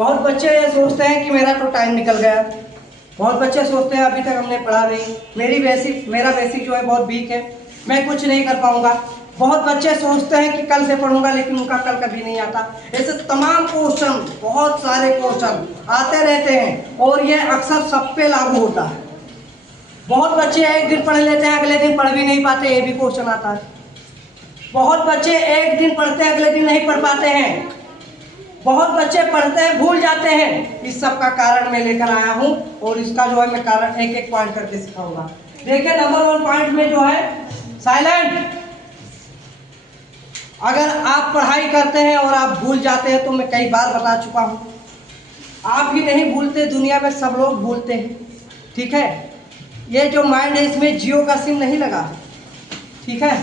बहुत बच्चे ये सोचते हैं कि मेरा तो टाइम निकल गया। बहुत बच्चे सोचते हैं अभी तक हमने पढ़ा नहीं, मेरा बेसिक जो है बहुत वीक है, मैं कुछ नहीं कर पाऊंगा। बहुत बच्चे सोचते हैं कि कल से पढ़ूंगा, लेकिन उनका कल कभी नहीं आता। ऐसे तमाम क्वेश्चन, बहुत सारे क्वेश्चन आते रहते हैं और ये अक्सर सब पे लागू होता है। बहुत बच्चे एक दिन पढ़ लेते हैं, अगले दिन पढ़ भी नहीं पाते, ये भी क्वेश्चन आता है। बहुत बच्चे एक दिन पढ़ते हैं, अगले दिन नहीं पढ़ पाते हैं। बहुत बच्चे पढ़ते हैं, भूल जाते हैं। इस सब का कारण मैं लेकर आया हूं और इसका जो है मैं कारण एक एक पॉइंट करके सिखाऊंगा। देखिए, नंबर 1 पॉइंट में जो है साइलेंट। अगर आप पढ़ाई करते हैं और आप भूल जाते हैं तो मैं कई बार बता चुका हूं, आप ही नहीं भूलते, दुनिया में सब लोग भूलते हैं। ठीक है, ये जो माइंड है इसमें जियो का सिम नहीं लगा। ठीक है,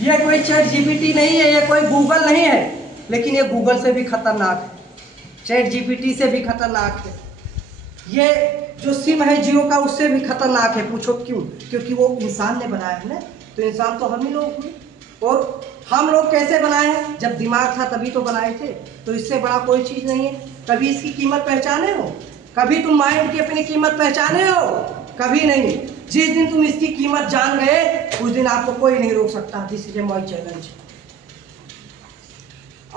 ये कोई चैट जीपीटी नहीं है, ये कोई गूगल नहीं है, लेकिन ये गूगल से भी खतरनाक है, चैट जीपीटी से भी खतरनाक है। ये जो सिम है जियो का उससे भी खतरनाक है। पूछो क्यों? क्योंकि वो इंसान ने बनाया है ना, तो इंसान तो हम ही लोग हुए। और हम लोग कैसे बनाए हैं? जब दिमाग था तभी तो बनाए थे, तो इससे बड़ा कोई चीज़ नहीं है। कभी इसकी कीमत पहचाने हो? कभी तुम माइंड की अपनी कीमत पहचाने हो? कभी नहीं। जिस दिन तुम इसकी कीमत जान गए उस दिन आपको कोई नहीं रोक सकता। This is a my challenge.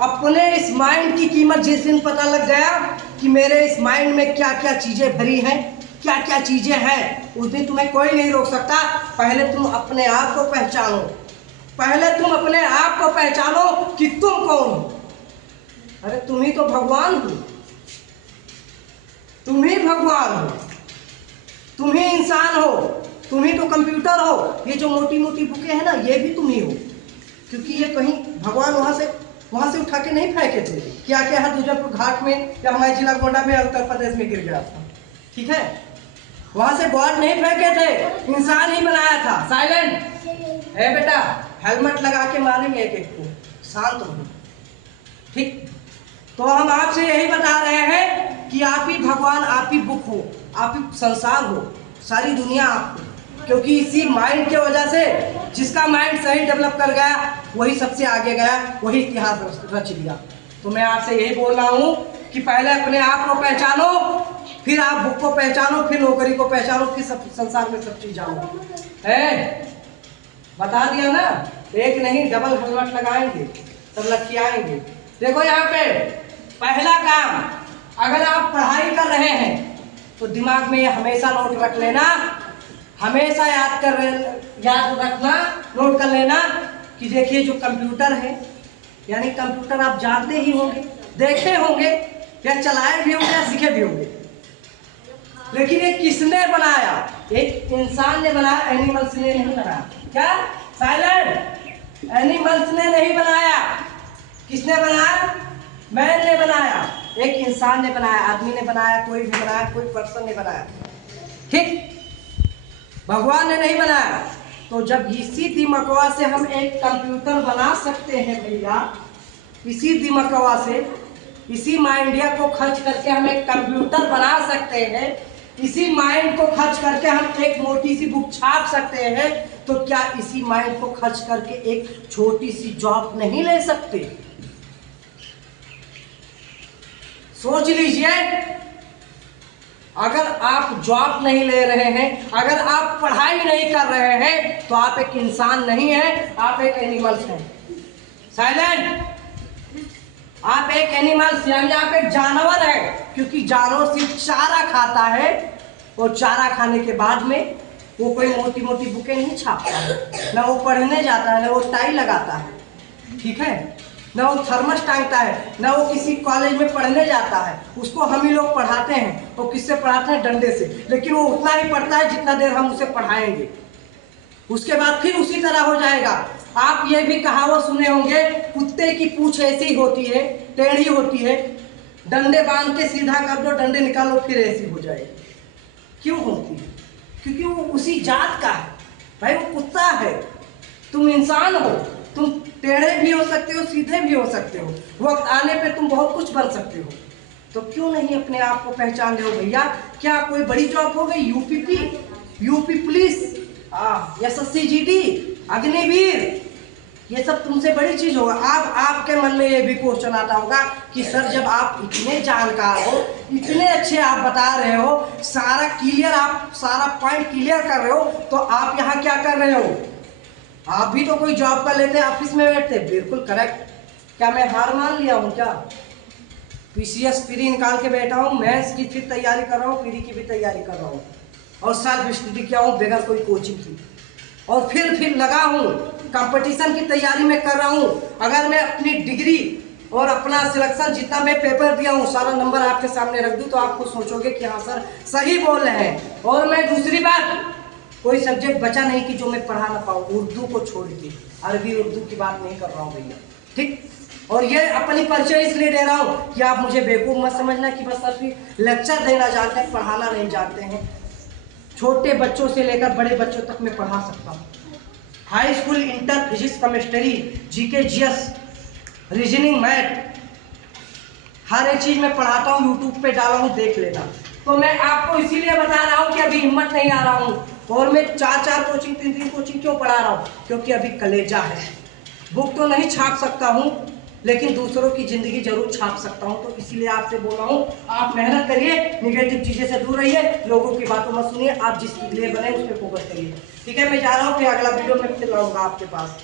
अपने इस माइंड की कीमत जिस दिन पता लग गया कि मेरे इस माइंड में क्या क्या चीजें भरी हैं, क्या क्या चीजें हैं, उस दिन तुम्हें कोई नहीं रोक सकता। पहले तुम अपने आप को पहचानो, पहले तुम अपने आप को पहचानो कि तुम कौन हो। अरे तुम ही तो भगवान हो, तुम ही भगवान हो, तुम ही इंसान हो, तुम ही तो कंप्यूटर हो। ये जो मोटी मोटी बुकें हैं ना, ये भी तुम ही हो, क्योंकि ये कहीं भगवान वहां से उठा के नहीं फेंके थे। क्या क्या है, दुजरपुर घाट में या हमारे जिला गोंडा में, उत्तर प्रदेश में गिर गया था। ठीक है, वहां से गॉड नहीं फेंके थे, इंसान ही बनाया था। साइलेंट है बेटा, हेलमेट लगा के मारेंगे एक एक को, शांत रहो। ठीक, तो हम आपसे यही बता रहे हैं कि आप ही भगवान, आप ही बुक हो, आप ही संसार हो, सारी दुनिया आप हो। क्योंकि इसी माइंड के वजह से, जिसका माइंड सही डेवलप कर गया वही सबसे आगे गया, वही इतिहास रच दिया। तो मैं आपसे यही बोल रहा हूँ कि पहले अपने आप को पहचानो, फिर आप बुक को पहचानो, फिर नौकरी को पहचानो, फिर सब संसार में सब चीज जानो। बता दिया ना, एक नहीं डबल हेलमेट लगाएंगे, सब लखियाएंगे। देखो यहाँ पे पहला काम, अगर आप पढ़ाई कर रहे हैं तो दिमाग में ये हमेशा नोट रख लेना, हमेशा याद रखना, नोट कर लेना कि देखिए जो कंप्यूटर है, यानी कंप्यूटर आप जानते ही होंगे, देखे होंगे या चलाए भी होंगे या सीखे भी होंगे, लेकिन ये किसने बनाया? एक इंसान ने बनाया, एनिमल्स ने नहीं बनाया। क्या? साइलेंट। एनिमल्स ने नहीं बनाया। किसने बनाया? मैन ने बनाया, एक इंसान ने बनाया, आदमी ने बनाया, कोई भी बनाया, कोई पर्सन ने बनाया। ठीक, भगवान ने नहीं बनाया। तो जब इसी दिमागवा से हम एक कंप्यूटर बना सकते हैं भैया, इसी दिमागवा से, इसी माइंडिया को खर्च करके हम एक कंप्यूटर बना सकते हैं, इसी माइंड को खर्च करके हम एक मोटी सी बुक छाप सकते हैं, तो क्या इसी माइंड को खर्च करके एक छोटी सी जॉब नहीं ले सकते? सोच लीजिए, अगर आप जॉब नहीं ले रहे हैं, अगर आप पढ़ाई नहीं कर रहे हैं, तो आप एक इंसान नहीं है, आप एक एनिमल्स हैं। साइलेंट। आप एक एनिमल्स यानी आप एक जानवर है, क्योंकि जानवर सिर्फ चारा खाता है और चारा खाने के बाद में वो कोई मोटी मोटी बुकें नहीं छापता है, ना वो पढ़ने जाता है, ना वो टाई लगाता है। ठीक है, ना वो थर्मस टांगता है, ना वो किसी कॉलेज में पढ़ने जाता है। उसको हम ही लोग पढ़ाते हैं, और किससे पढ़ाते हैं? डंडे से। लेकिन वो उतना ही पढ़ता है जितना देर हम उसे पढ़ाएंगे, उसके बाद फिर उसी तरह हो जाएगा। आप ये भी कहावत सुने होंगे, कुत्ते की पूंछ ऐसी होती है, टेढ़ी होती है, डंडे बांध के सीधा कर दो, डंडे निकालो फिर ऐसी हो जाएगी। क्यों होती है? क्योंकि वो उसी जात का है भाई, वो कुत्ता है, तुम इंसान हो, तुम टेढ़े भी हो सकते हो, सीधे भी हो सकते हो, वक्त आने पे तुम बहुत कुछ बन सकते हो। तो क्यों नहीं अपने आप को पहचान रहे हो भैया? क्या कोई बड़ी जॉब हो गई? UP police, SSC GD, Agniveer, ये सब तुमसे बड़ी चीज होगा। आप आपके मन में ये भी क्वेश्चन आता होगा कि सर जब आप इतने जानकार हो, इतने अच्छे आप बता रहे हो, सारा क्लियर, आप सारा पॉइंट क्लियर कर रहे हो, तो आप यहाँ क्या कर रहे हो? आप भी तो कोई जॉब कर लेते, ऑफिस में बैठते। बिल्कुल करेक्ट। क्या मैं हार मान लिया हूँ क्या? पीसीएस प्री निकाल के बैठा हूँ, मेंस की फिर तैयारी कर रहा हूँ, प्री की भी तैयारी कर रहा हूँ, और सेल्फ स्टडी किया हूँ बगैर कोई कोचिंग की, और फिर लगा हूँ कंपटीशन की तैयारी में कर रहा हूँ। अगर मैं अपनी डिग्री और अपना सिलेक्शन जितना मैं पेपर दिया हूँ सारा नंबर आपके सामने रख दूँ तो आपको सोचोगे कि हाँ सर सही बोल रहे हैं। और मैं दूसरी बात, कोई सब्जेक्ट बचा नहीं कि जो मैं पढ़ा ना पाऊँ, उर्दू को छोड़ के। अरबी उर्दू की बात नहीं कर रहा हूँ भैया, ठीक। और ये अपनी परिचय इसलिए दे रहा हूँ कि आप मुझे बेवकूफ़ मत समझना कि बस सिर्फ लेक्चर देना जानते हैं, पढ़ाना नहीं जानते हैं। छोटे बच्चों से लेकर बड़े बच्चों तक मैं पढ़ा सकता हूँ। High school, inter, physics, chemistry, GK, GS, reasoning, math, हर एक चीज़ मैं पढ़ाता हूँ, यूट्यूब पे डाला हूँ, देख लेना। तो मैं आपको इसीलिए बता रहा हूँ कि अभी हिम्मत नहीं आ रहा हूँ, और मैं 4-4 कोचिंग, 3-3 कोचिंग क्यों पढ़ा रहा हूँ? क्योंकि अभी कलेजा है। बुक तो नहीं छाप सकता हूँ, लेकिन दूसरों की ज़िंदगी जरूर छाप सकता हूँ। तो इसीलिए आपसे बोल रहा हूँ, आप मेहनत करिए, निगेटिव चीज़ें से दूर रहिए, लोगों की बातों मत सुनिए, आप जिस लिए बने उस पर फोकस करिए। ठीक है, मैं जा रहा हूँ, फिर अगला वीडियो में फिर लाऊंगा आपके पास।